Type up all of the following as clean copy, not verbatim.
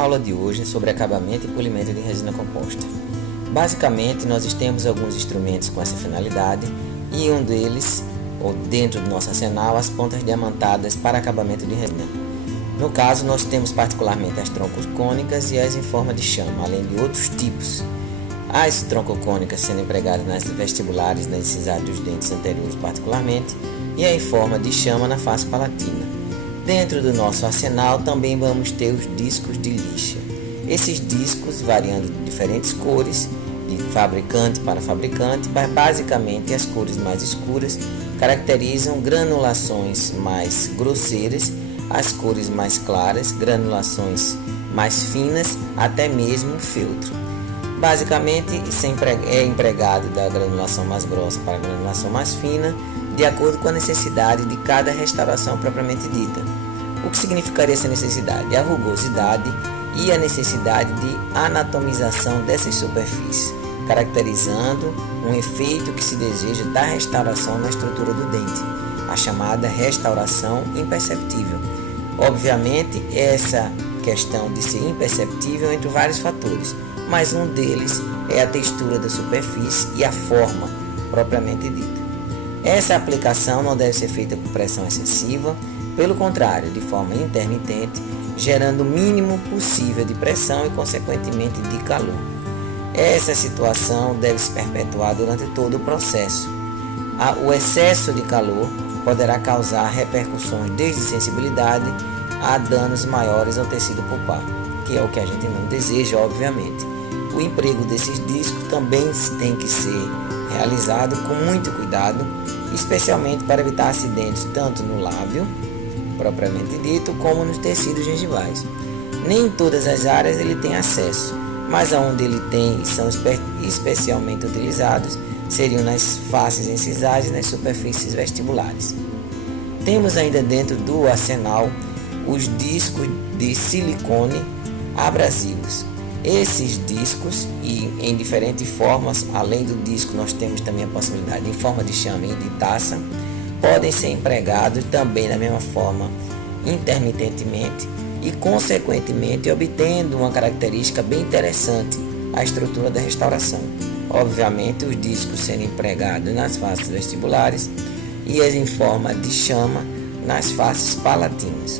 aula de hoje é sobre acabamento e polimento de resina composta. Basicamente, nós temos alguns instrumentos com essa finalidade e um deles, ou dentro do nosso arsenal, as pontas diamantadas para acabamento de resina. No caso, nós temos particularmente as troncocônicas e as em forma de chama, além de outros tipos. As troncocônicas sendo empregadas nas vestibulares, na incisão dos dentes anteriores particularmente, e a em forma de chama na face palatina. Dentro do nosso arsenal também vamos ter os discos de lixa. Esses discos, variando de diferentes cores, de fabricante para fabricante, mas basicamente as cores mais escuras caracterizam granulações mais grosseiras, as cores mais claras, granulações mais finas, até mesmo feltro. Basicamente, é empregado da granulação mais grossa para a granulação mais fina, de acordo com a necessidade de cada restauração propriamente dita. O que significaria essa necessidade? A rugosidade e a necessidade de anatomização dessas superfícies, caracterizando um efeito que se deseja da restauração na estrutura do dente, a chamada restauração imperceptível. Obviamente, essa questão de ser imperceptível entre vários fatores, mas um deles é a textura da superfície e a forma propriamente dita. Essa aplicação não deve ser feita com pressão excessiva, pelo contrário, de forma intermitente, gerando o mínimo possível de pressão e, consequentemente, de calor. Essa situação deve se perpetuar durante todo o processo. O excesso de calor poderá causar repercussões desde sensibilidade a danos maiores ao tecido pulpar, que é o que a gente não deseja, obviamente. O emprego desses discos também tem que ser realizado com muito cuidado, especialmente para evitar acidentes tanto no lábio, propriamente dito, como nos tecidos gengivais. Nem em todas as áreas ele tem acesso, mas aonde ele tem e são especialmente utilizados seriam nas faces incisais e nas superfícies vestibulares. Temos ainda dentro do arsenal os discos de silicone abrasivos. Esses discos, e em diferentes formas, além do disco nós temos também a possibilidade em forma de chama e de taça, podem ser empregados também da mesma forma intermitentemente e consequentemente obtendo uma característica bem interessante, a estrutura da restauração. Obviamente os discos sendo empregados nas faces vestibulares e as em forma de chama nas faces palatinas,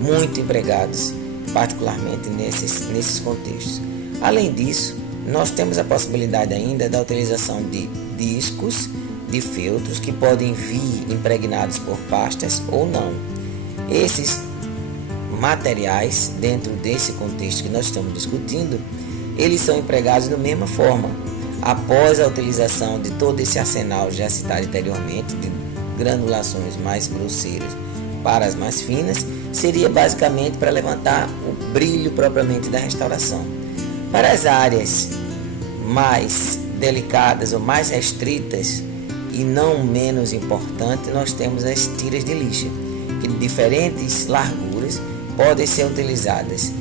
muito empregados particularmente nesses contextos. Além disso, nós temos a possibilidade ainda da utilização de discos de feltros que podem vir impregnados por pastas ou não. Esses materiais, dentro desse contexto que nós estamos discutindo, eles são empregados da mesma forma. Após a utilização de todo esse arsenal já citado anteriormente, de granulações mais grosseiras para as mais finas, seria basicamente para levantar o brilho propriamente da restauração. Para as áreas mais delicadas ou mais restritas e não menos importante, nós temos as tiras de lixa, que de diferentes larguras podem ser utilizadas,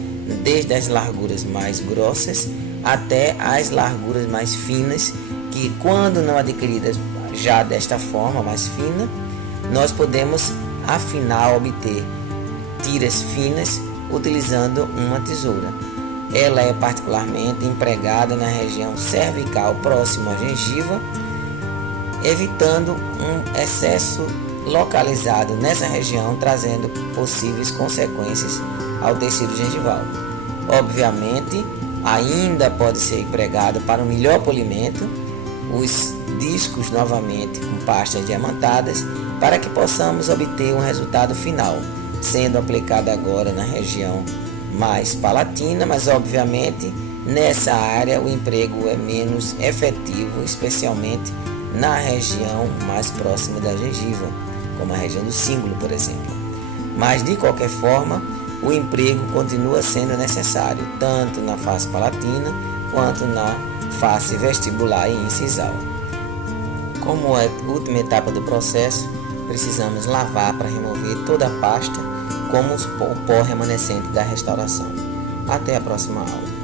desde as larguras mais grossas até as larguras mais finas, que quando não adquiridas já desta forma mais fina, nós podemos afinal obter tiras finas utilizando uma tesoura. Ela é particularmente empregada na região cervical próximo à gengiva, evitando um excesso localizado nessa região, trazendo possíveis consequências ao tecido gengival. Obviamente, ainda pode ser empregado para um melhor polimento os discos novamente com pastas diamantadas, para que possamos obter um resultado final, sendo aplicado agora na região mais palatina, mas obviamente nessa área o emprego é menos efetivo, especialmente na região mais próxima da gengiva, como a região do cíngulo, por exemplo. Mas de qualquer forma, o emprego continua sendo necessário, tanto na face palatina quanto na face vestibular e incisal. Como é a última etapa do processo, precisamos lavar para remover toda a pasta, como o pó remanescente da restauração. Até a próxima aula.